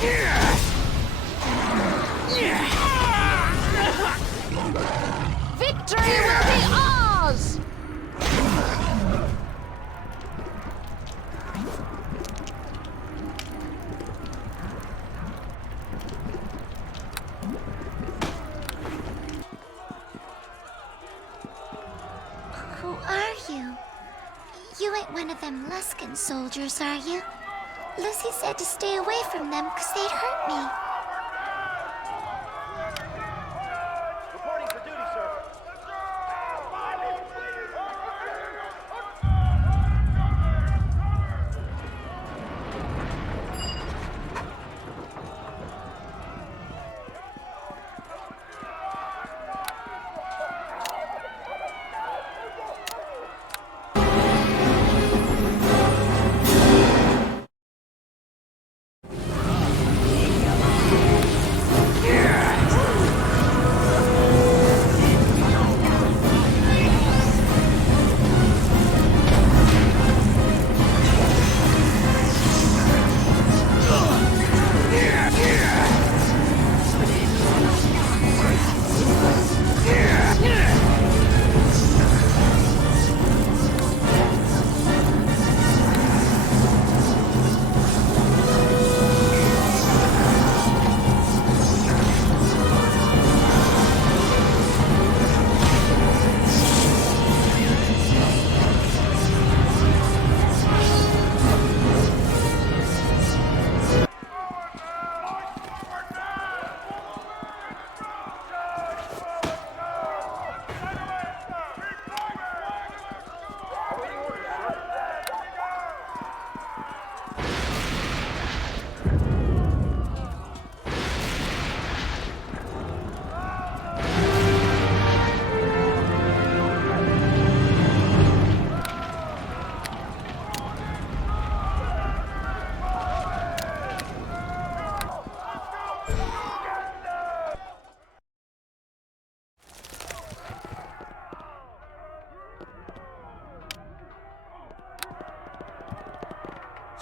Victory will be ours! Who are you? You ain't one of them Luskan soldiers, are you? Lucy said to stay away from them because they'd hurt me. Reporting for duty, sir.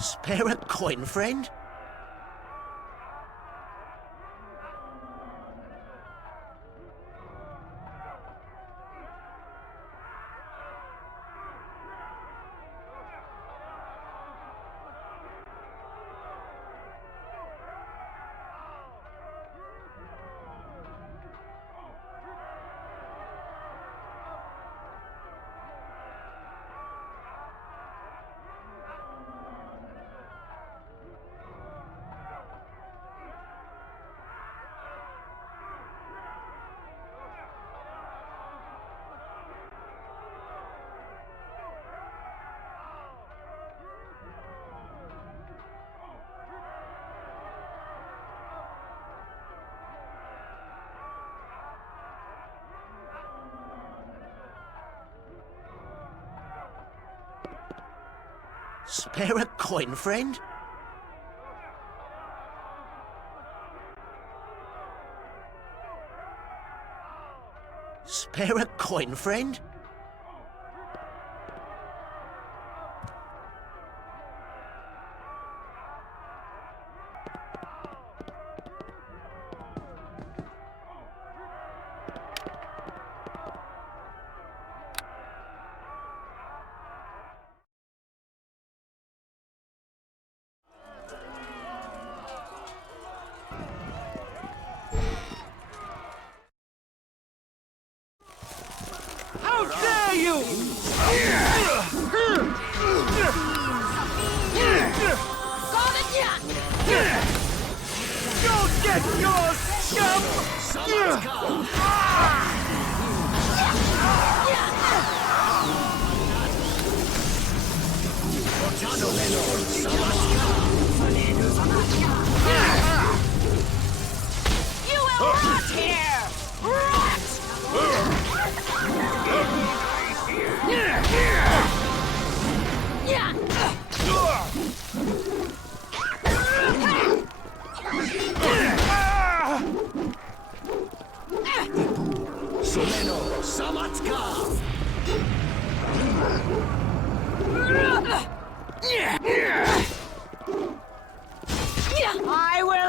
Spare a coin, friend? Spare a coin, friend? Spare a coin, friend? How dare you! Go get yours, scum! You will rot here! Rot! Soleno Samatka! I will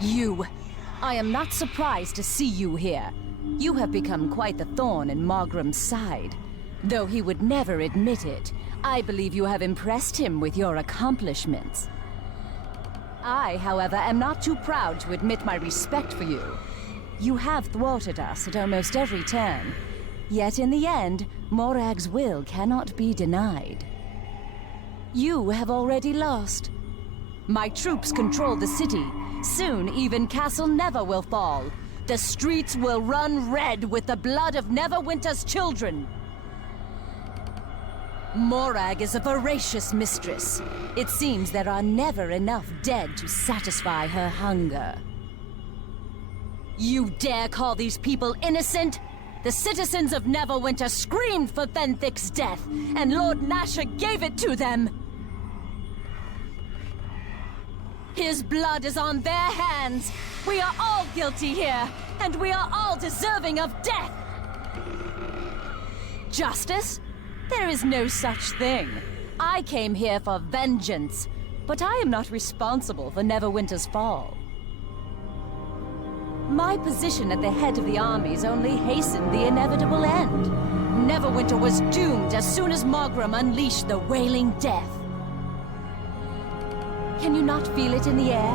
You. I am not surprised to see you here. You have become quite the thorn in Margram's side. Though he would never admit it, I believe you have impressed him with your accomplishments. I, however, am not too proud to admit my respect for you. You have thwarted us at almost every turn. Yet in the end, Morag's will cannot be denied. You have already lost. My troops control the city. Soon, even Castle Never will fall. The streets will run red with the blood of Neverwinter's children. Morag is a voracious mistress. It seems there are never enough dead to satisfy her hunger. You dare call these people innocent? The citizens of Neverwinter screamed for Fenthic's death, and Lord Nasher gave it to them. His blood is on their hands. We are all guilty here, and we are all deserving of death. Justice? There is no such thing. I came here for vengeance, but I am not responsible for Neverwinter's fall. My position at the head of the armies only hastened the inevitable end. Neverwinter was doomed as soon as Margram unleashed the Wailing Death. Can you not feel it in the air?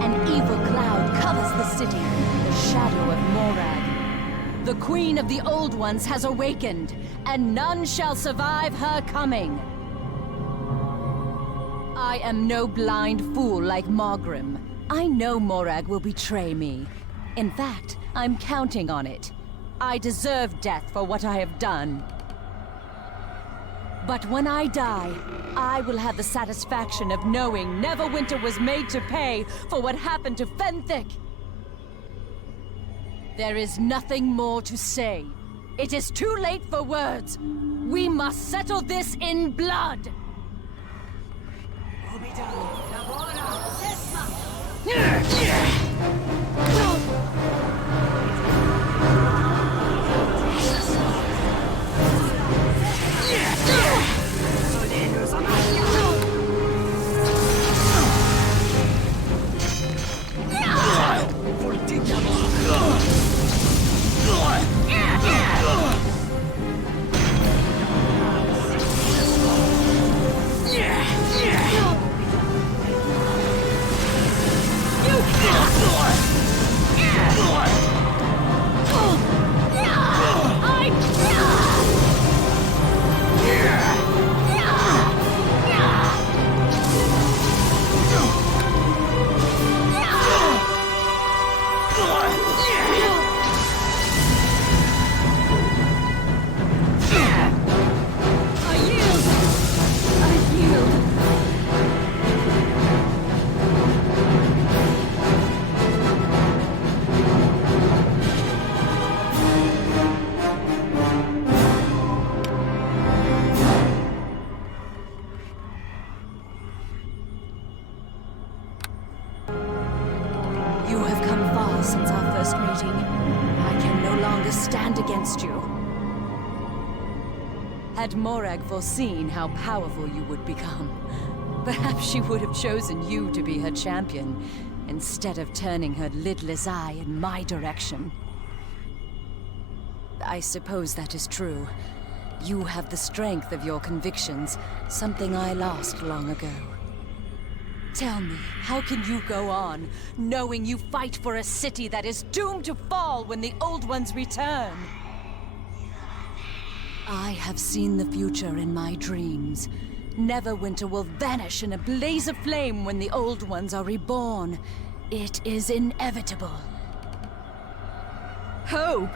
An evil cloud covers the city, the shadow of Morag. The Queen of the Old Ones has awakened, and none shall survive her coming. I am no blind fool like Margram. I know Morag will betray me. In fact, I'm counting on it. I deserve death for what I have done. But when I die, I will have the satisfaction of knowing Neverwinter was made to pay for what happened to Fenthic. There is nothing more to say. It is too late for words. We must settle this in blood. Since our first meeting, I can no longer stand against you. Had Morag foreseen how powerful you would become, perhaps she would have chosen you to be her champion, instead of turning her lidless eye in my direction. I suppose that is true. You have the strength of your convictions, something I lost long ago. Tell me, how can you go on, knowing you fight for a city that is doomed to fall when the old ones return? I have seen the future in my dreams. Neverwinter will vanish in a blaze of flame when the old ones are reborn. It is inevitable. Hope?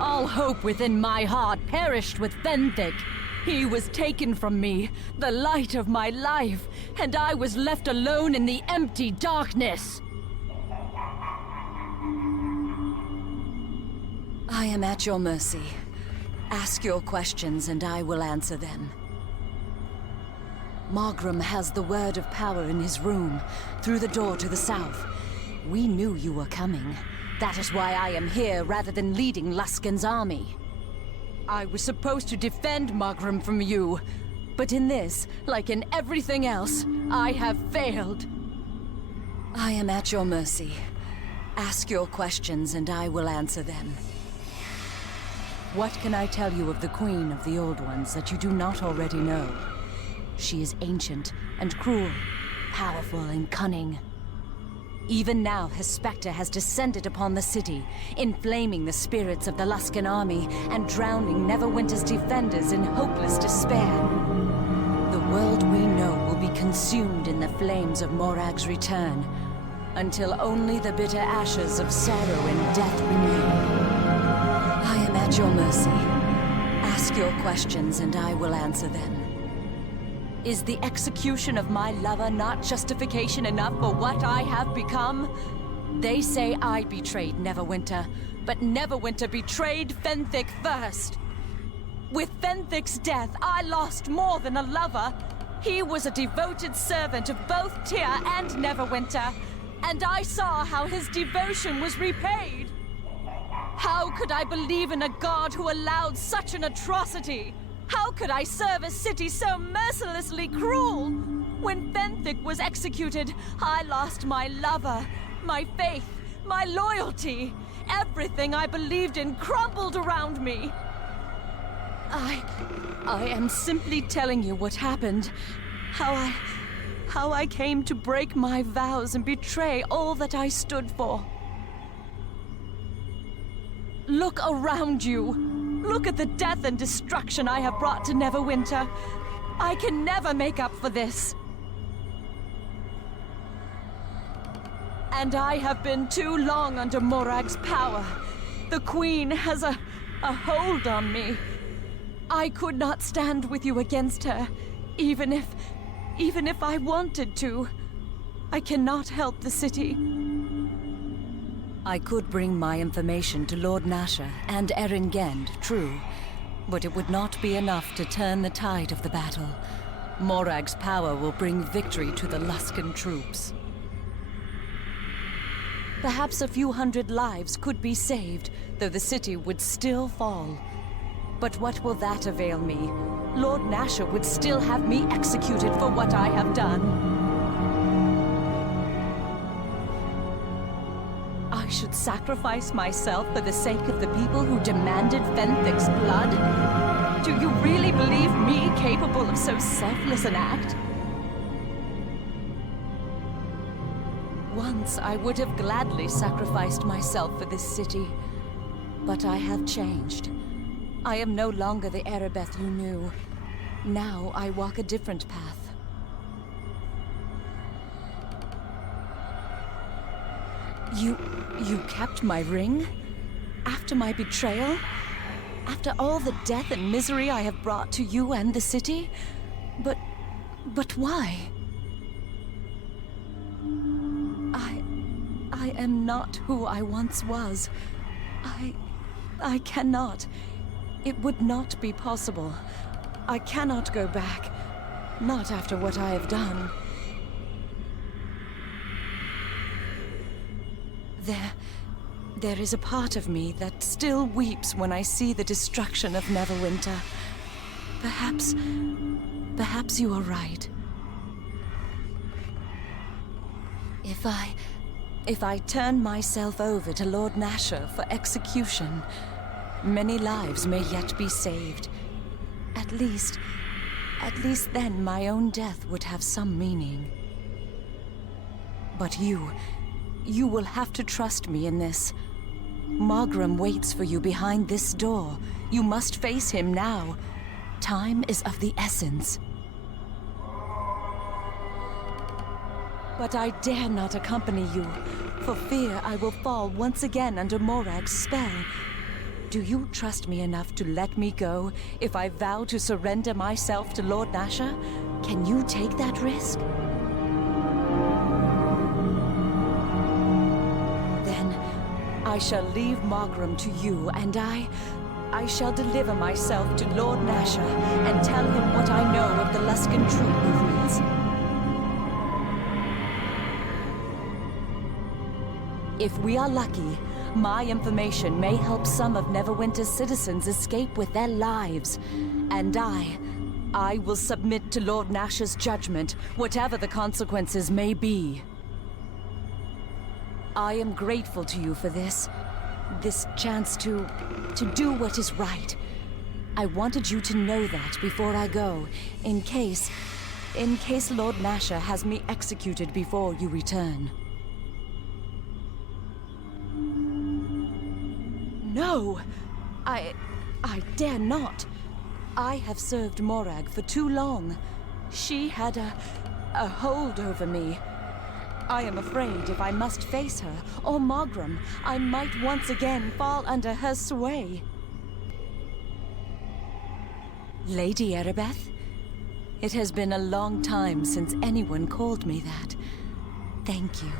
All hope within my heart perished with Fenthic. He was taken from me, the light of my life, and I was left alone in the empty darkness. I am at your mercy. Ask your questions and I will answer them. Margrim has the word of power in his room, through the door to the south. We knew you were coming. That is why I am here rather than leading Luskan's army. I was supposed to defend Margrim from you, but in this, like in everything else, I have failed. I am at your mercy. Ask your questions and I will answer them. What can I tell you of the Queen of the Old Ones that you do not already know? She is ancient and cruel, powerful and cunning. Even now, her specter has descended upon the city, inflaming the spirits of the Luskan army and drowning Neverwinter's defenders in hopeless despair. The world we know will be consumed in the flames of Morag's return, until only the bitter ashes of sorrow and death remain. I am at your mercy. Ask your questions and I will answer them. Is the execution of my lover not justification enough for what I have become? They say I betrayed Neverwinter, but Neverwinter betrayed Fenthic first. With Fenthic's death, I lost more than a lover. He was a devoted servant of both Tyr and Neverwinter, and I saw how his devotion was repaid. How could I believe in a god who allowed such an atrocity? How could I serve a city so mercilessly cruel? When Fenthic was executed, I lost my lover, my faith, my loyalty. Everything I believed in crumbled around me. I am simply telling you what happened. How I came to break my vows and betray all that I stood for. Look around you. Look at the death and destruction I have brought to Neverwinter. I can never make up for this. And I have been too long under Morag's power. The Queen has a hold on me. I could not stand with you against her, even if I wanted to. I cannot help the city. I could bring my information to Lord Nasher and Erengend, true, but it would not be enough to turn the tide of the battle. Morag's power will bring victory to the Luskan troops. Perhaps a few hundred lives could be saved, though the city would still fall. But what will that avail me? Lord Nasher would still have me executed for what I have done. I should sacrifice myself for the sake of the people who demanded Fenthic's blood? Do you really believe me capable of so selfless an act? Once I would have gladly sacrificed myself for this city, but I have changed. I am no longer the Erebeth you knew. Now I walk a different path. You kept my ring? After my betrayal? After all the death and misery I have brought to you and the city? But why? I am not who I once was. I cannot. It would not be possible. I cannot go back. Not after what I have done. There is a part of me that still weeps when I see the destruction of Neverwinter. Perhaps you are right. If I turn myself over to Lord Nasher for execution, many lives may yet be saved. At least then my own death would have some meaning. But you will have to trust me in this. Margrim waits for you behind this door. You must face him now. Time is of the essence. But I dare not accompany you, for fear I will fall once again under Morag's spell. Do you trust me enough to let me go if I vow to surrender myself to Lord Nasha? Can you take that risk? Then I shall leave Margrim to you, and I shall deliver myself to Lord Nasha and tell him what I know of the Luskan troop movements. If we are lucky, my information may help some of Neverwinter's citizens escape with their lives. And I will submit to Lord Nasha's judgment, whatever the consequences may be. I am grateful to you for this chance to do what is right. I wanted you to know that before I go, in case Lord Nasha has me executed before you return. No! I dare not. I have served Morag for too long. She had a hold over me. I am afraid if I must face her, or Margrim, I might once again fall under her sway. Lady Erebeth? It has been a long time since anyone called me that. Thank you.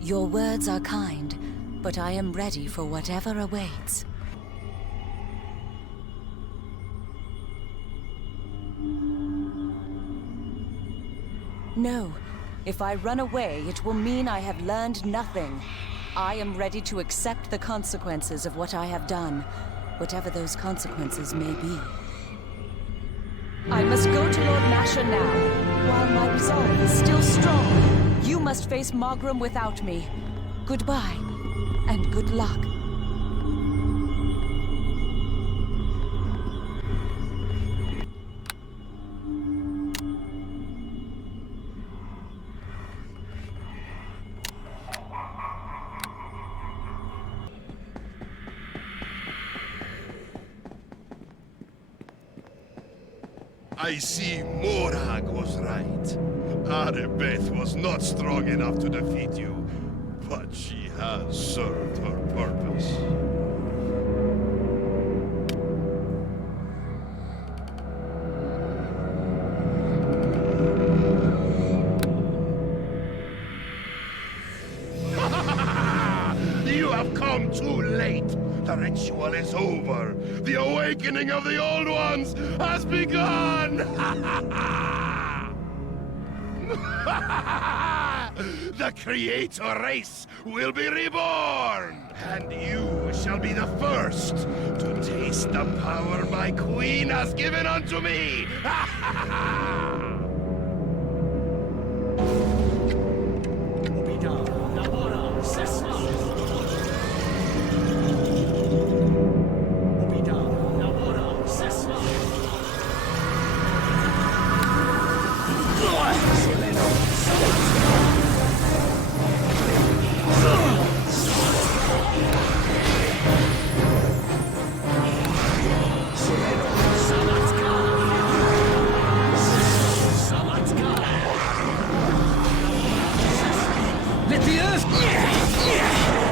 Your words are kind, but I am ready for whatever awaits. No. If I run away, it will mean I have learned nothing. I am ready to accept the consequences of what I have done, whatever those consequences may be. I must go to Lord Nasha now, while my resolve is still strong. You must face Margrim without me. Goodbye, and good luck. I see Morag was right. Erebeth was not strong enough to defeat you, but she has served her purpose. You have come too late. The ritual is over. The awakening of the Old Ones has begun! The Creator race will be reborn! And you shall be the first to taste the power my queen has given unto me! Let the earth...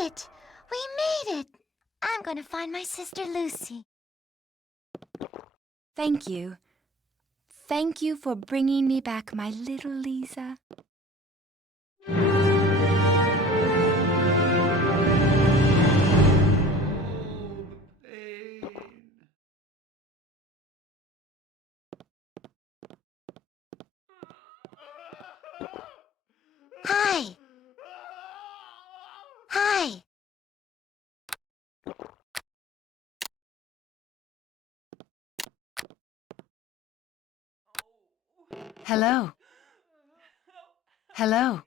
did it! We made it! I'm gonna find my sister Lucy. Thank you. Thank you for bringing me back my little Lisa. Hi! Hi! Hello. Hello.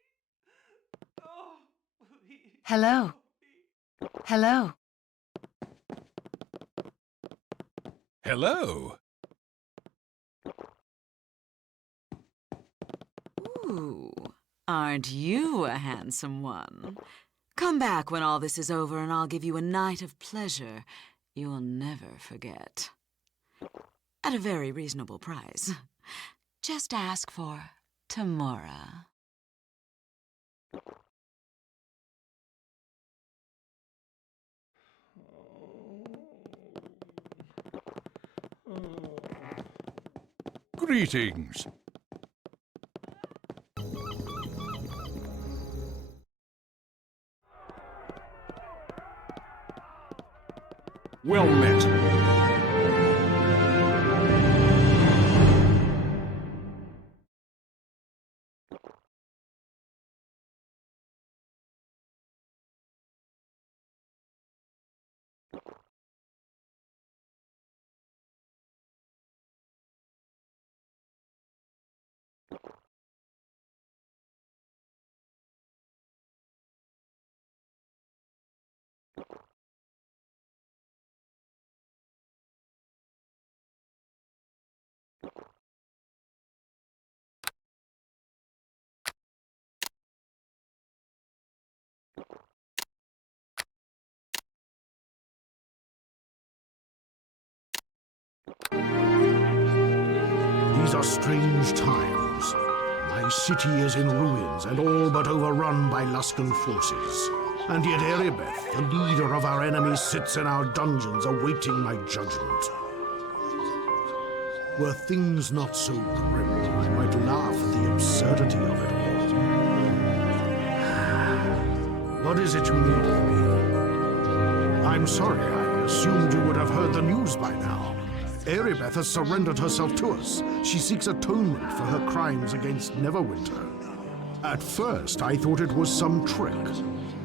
Hello. Hello. Hello. Ooh, aren't you a handsome one? Come back when all this is over and I'll give you a night of pleasure you'll never forget. At a very reasonable price. Just ask for Tamora. Greetings. Well met. These are strange times. My city is in ruins and all but overrun by Luskan forces. And yet Erebeth, the leader of our enemies, sits in our dungeons awaiting my judgment. Were things not so grim, I might laugh at the absurdity of it all. What is it you need of me? I'm sorry, I assumed you would have heard the news by now. Erebeth has surrendered herself to us. She seeks atonement for her crimes against Neverwinter. At first, I thought it was some trick.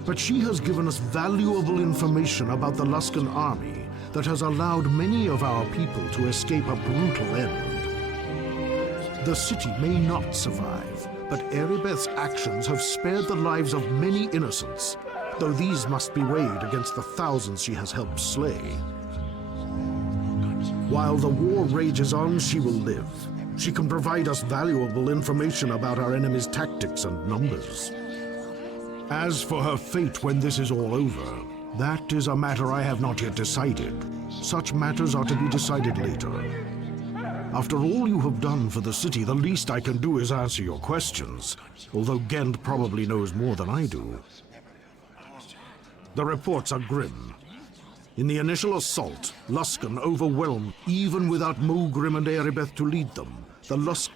But she has given us valuable information about the Luskan army that has allowed many of our people to escape a brutal end. The city may not survive, but Erebeth's actions have spared the lives of many innocents, though these must be weighed against the thousands she has helped slay. While the war rages on, she will live. She can provide us valuable information about our enemy's tactics and numbers. As for her fate when this is all over, that is a matter I have not yet decided. Such matters are to be decided later. After all you have done for the city, the least I can do is answer your questions, although Gent probably knows more than I do. The reports are grim. In the initial assault, Luskan overwhelmed, even without Mogrim and Erebeth to lead them.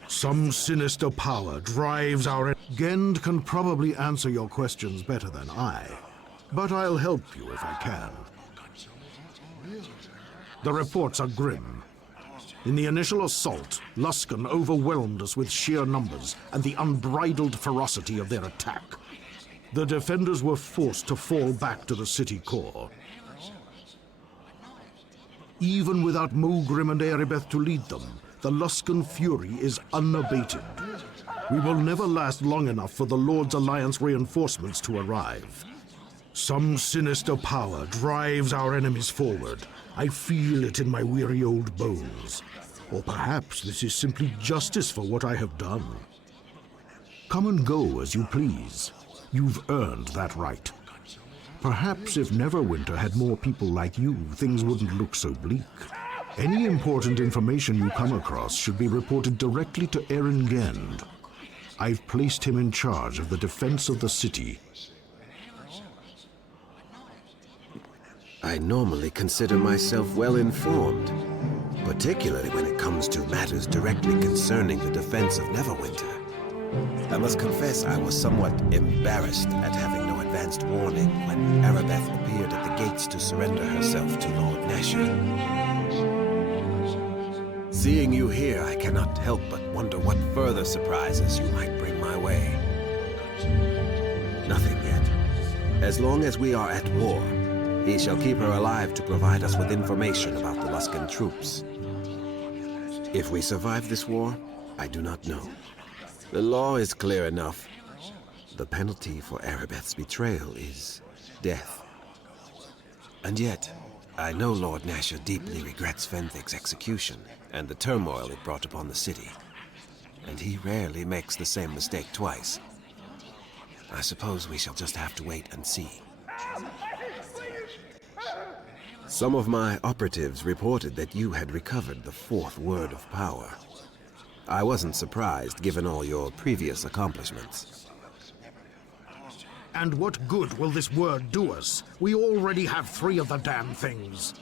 Some sinister power drives our... Gend can probably answer your questions better than I, but I'll help you if I can. The reports are grim. In the initial assault, Luskan overwhelmed us with sheer numbers and the unbridled ferocity of their attack. The defenders were forced to fall back to the city core. Even without Mogrim and Erebeth to lead them, the Luskan fury is unabated. We will never last long enough for the Lord's Alliance reinforcements to arrive. Some sinister power drives our enemies forward. I feel it in my weary old bones. Or perhaps this is simply justice for what I have done. Come and go as you please. You've earned that right. Perhaps if Neverwinter had more people like you, things wouldn't look so bleak. Any important information you come across should be reported directly to Eren Gend. I've placed him in charge of the defense of the city. I normally consider myself well informed, particularly when it comes to matters directly concerning the defense of Neverwinter. I must confess I was somewhat embarrassed at having no advanced warning when Arabeth appeared at the gates to surrender herself to Lord Nasher. Seeing you here, I cannot help but wonder what further surprises you might bring my way. Nothing yet. As long as we are at war, he shall keep her alive to provide us with information about the Luskan troops. If we survive this war, I do not know. The law is clear enough. The penalty for Arabeth's betrayal is death. And yet, I know Lord Nasher deeply regrets Fenthic's execution and the turmoil it brought upon the city. And he rarely makes the same mistake twice. I suppose we shall just have to wait and see. Some of my operatives reported that you had recovered the fourth word of power. I wasn't surprised, given all your previous accomplishments. And what good will this word do us? We already have 3 of the damn things.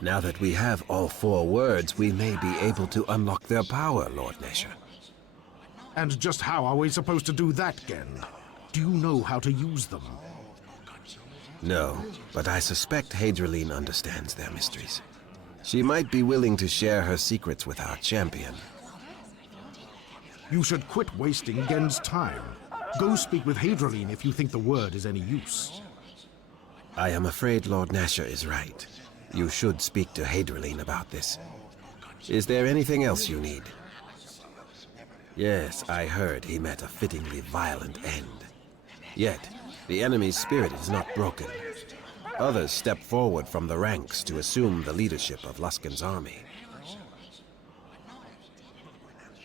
Now that we have all 4 words, we may be able to unlock their power, Lord Nasher. And just how are we supposed to do that, Gen? Do you know how to use them? No, but I suspect Hadriline understands their mysteries. She might be willing to share her secrets with our champion. You should quit wasting Gen's time. Go speak with Hadriline if you think the word is any use. I am afraid Lord Nasher is right. You should speak to Hadriline about this. Is there anything else you need? Yes, I heard he met a fittingly violent end. Yet, the enemy's spirit is not broken. Others step forward from the ranks to assume the leadership of Luskan's army.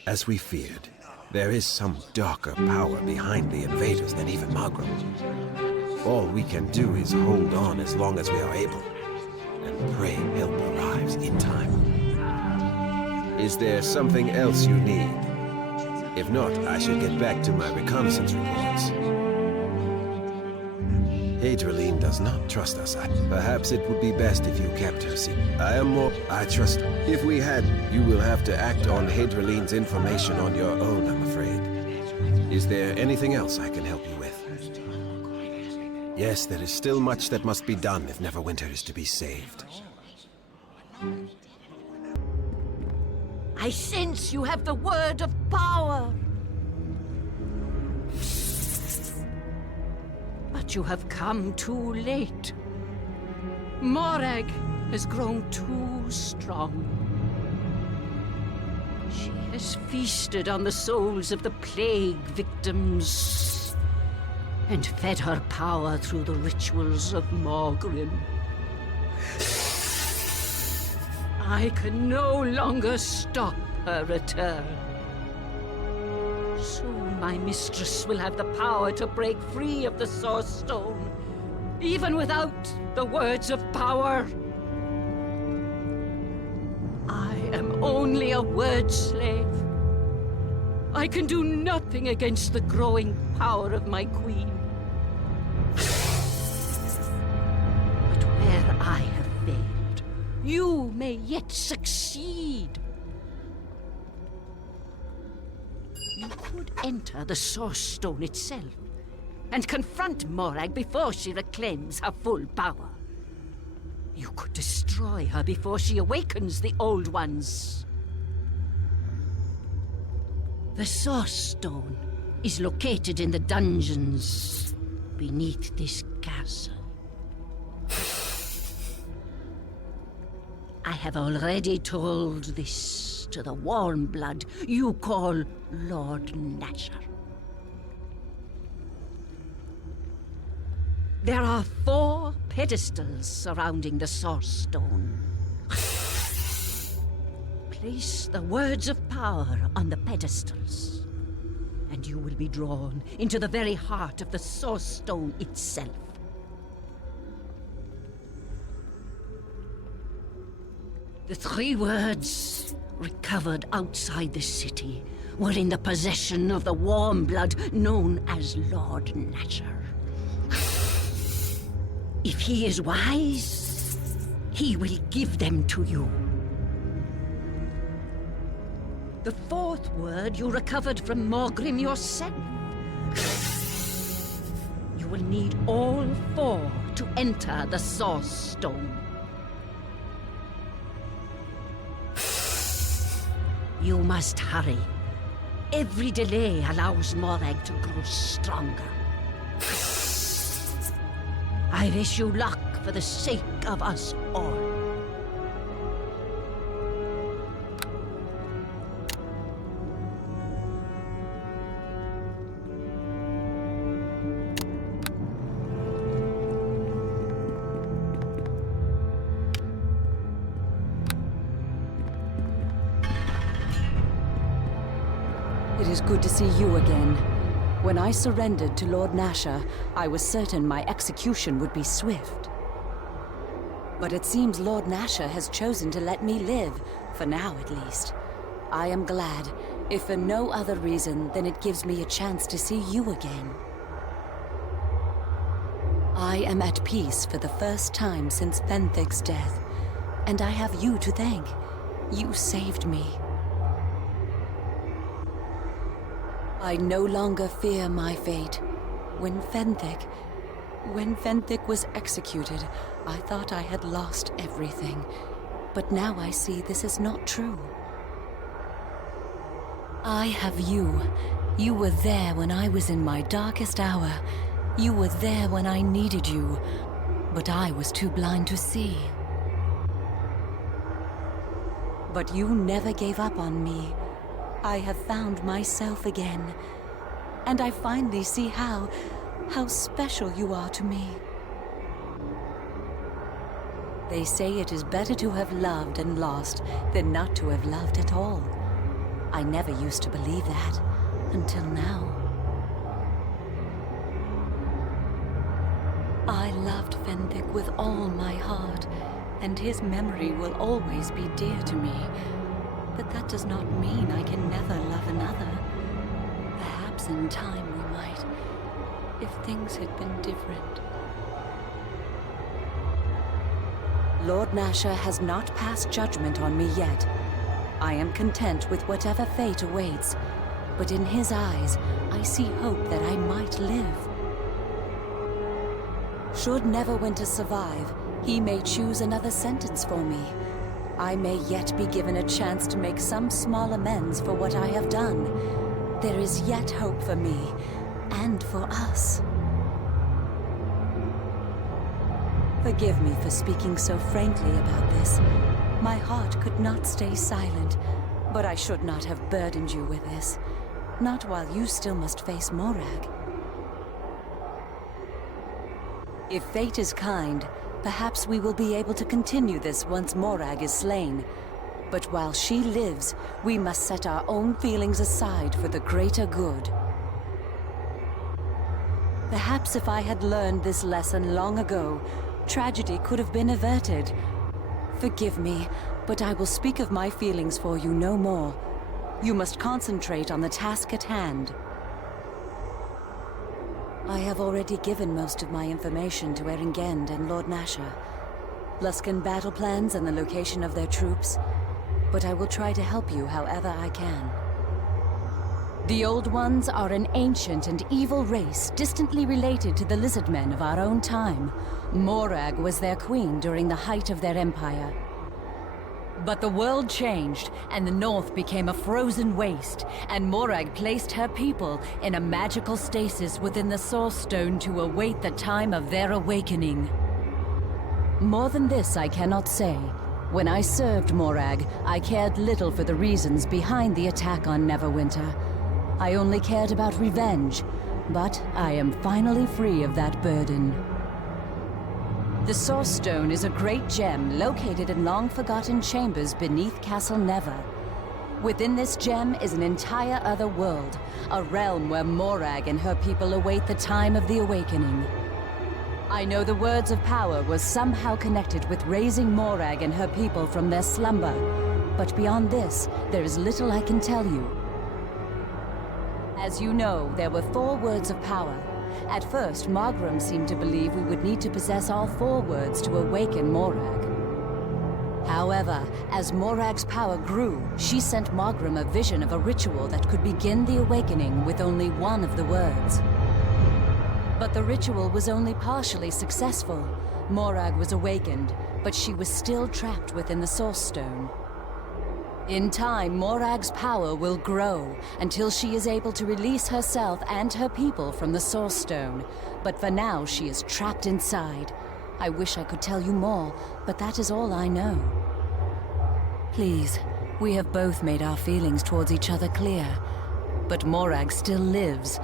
As we feared, there is some darker power behind the invaders than even Magram. All we can do is hold on as long as we are able, and pray help arrives in time. Is there something else you need? If not, I should get back to my reconnaissance reports. Hadriline does not trust us. Perhaps it would be best if you kept her secret. I trust. If we had, you will have to act on Hadriline's information on your own, I'm afraid. Is there anything else I can help you with? Yes, there is still much that must be done if Neverwinter is to be saved. I sense you have the word of power. But you have come too late. Morag has grown too strong. She has feasted on the souls of the plague victims and fed her power through the rituals of Morgrim. I can no longer stop her return. Soon my mistress will have the power to break free of the Source Stone, even without the words of power. I am only a word slave. I can do nothing against the growing power of my queen. But where I have failed, you may yet succeed. You could enter the Source Stone itself and confront Morag before she reclaims her full power. You could destroy her before she awakens the Old Ones. The Source Stone is located in the dungeons beneath this castle. I have already told this to the warm blood you call Lord Nasher. There are 4 pedestals surrounding the Source Stone. Place the words of power on the pedestals, and you will be drawn into the very heart of the Source Stone itself. The 3 words recovered outside the city were in the possession of the warm blood known as Lord Nasher. If he is wise, he will give them to you. The fourth word you recovered from Morgrim yourself. You will need all four to enter the Source Stone. You must hurry. Every delay allows Morag to grow stronger. I wish you luck for the sake of us all. It is good to see you again. When I surrendered to Lord Nasher, I was certain my execution would be swift. But it seems Lord Nasher has chosen to let me live, for now at least. I am glad, if for no other reason than it gives me a chance to see you again. I am at peace for the first time since Fenthic's death, and I have you to thank. You saved me. I no longer fear my fate. When Fenthic was executed, I thought I had lost everything. But now I see this is not true. I have you. You were there when I was in my darkest hour. You were there when I needed you. But I was too blind to see. But you never gave up on me. I have found myself again, and I finally see how special you are to me. They say it is better to have loved and lost than not to have loved at all. I never used to believe that, until now. I loved Fenthic with all my heart, and his memory will always be dear to me. But that does not mean I can never love another. Perhaps in time we might, if things had been different. Lord Nasher has not passed judgment on me yet. I am content with whatever fate awaits, but in his eyes, I see hope that I might live. Should Neverwinter survive, he may choose another sentence for me. I may yet be given a chance to make some small amends for what I have done. There is yet hope for me, and for us. Forgive me for speaking so frankly about this. My heart could not stay silent, but I should not have burdened you with this. Not while you still must face Morag. If fate is kind, perhaps we will be able to continue this once Morag is slain. But while she lives, we must set our own feelings aside for the greater good. Perhaps if I had learned this lesson long ago, tragedy could have been averted. Forgive me, but I will speak of my feelings for you no more. You must concentrate on the task at hand. I have already given most of my information to Erengend and Lord Nasher. Luskan battle plans and the location of their troops, but I will try to help you however I can. The Old Ones are an ancient and evil race distantly related to the Lizardmen of our own time. Morag was their queen during the height of their empire. But the world changed, and the North became a frozen waste, and Morag placed her people in a magical stasis within the Source Stone to await the time of their awakening. More than this I cannot say. When I served Morag, I cared little for the reasons behind the attack on Neverwinter. I only cared about revenge, but I am finally free of that burden. The Source Stone is a great gem located in long-forgotten chambers beneath Castle Never. Within this gem is an entire other world, a realm where Morag and her people await the time of the awakening. I know the Words of Power was somehow connected with raising Morag and her people from their slumber, but beyond this, there is little I can tell you. As you know, there were 4 Words of Power. At first, Margrim seemed to believe we would need to possess all 4 words to awaken Morag. However, as Morag's power grew, she sent Margrim a vision of a ritual that could begin the awakening with only one of the words. But the ritual was only partially successful. Morag was awakened, but she was still trapped within the Source Stone. In time, Morag's power will grow until she is able to release herself and her people from the Source Stone. But for now, she is trapped inside. I wish I could tell you more, but that is all I know. Please, we have both made our feelings towards each other clear. But Morag still lives.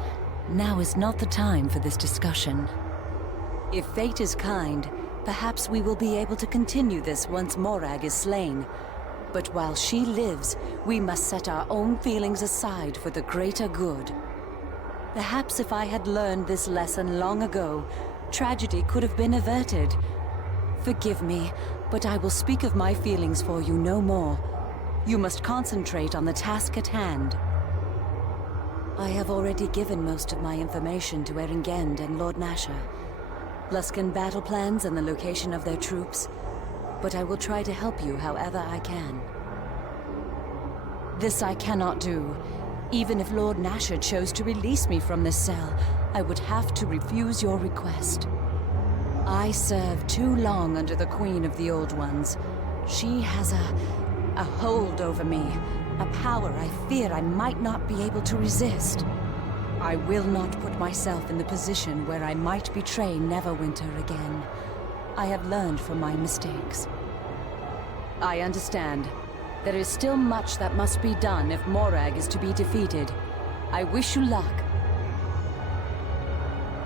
Now is not the time for this discussion. If fate is kind, perhaps we will be able to continue this once Morag is slain. But while she lives, we must set our own feelings aside for the greater good. Perhaps if I had learned this lesson long ago, tragedy could have been averted. Forgive me, but I will speak of my feelings for you no more. You must concentrate on the task at hand. I have already given most of my information to Erengend and Lord Nasher. Luskan battle plans and the location of their troops, but I will try to help you however I can. This I cannot do. Even if Lord Nasher chose to release me from this cell, I would have to refuse your request. I served too long under the Queen of the Old Ones. She has a hold over me, a power I fear I might not be able to resist. I will not put myself in the position where I might betray Neverwinter again. I have learned from my mistakes. I understand. There is still much that must be done if Morag is to be defeated. I wish you luck,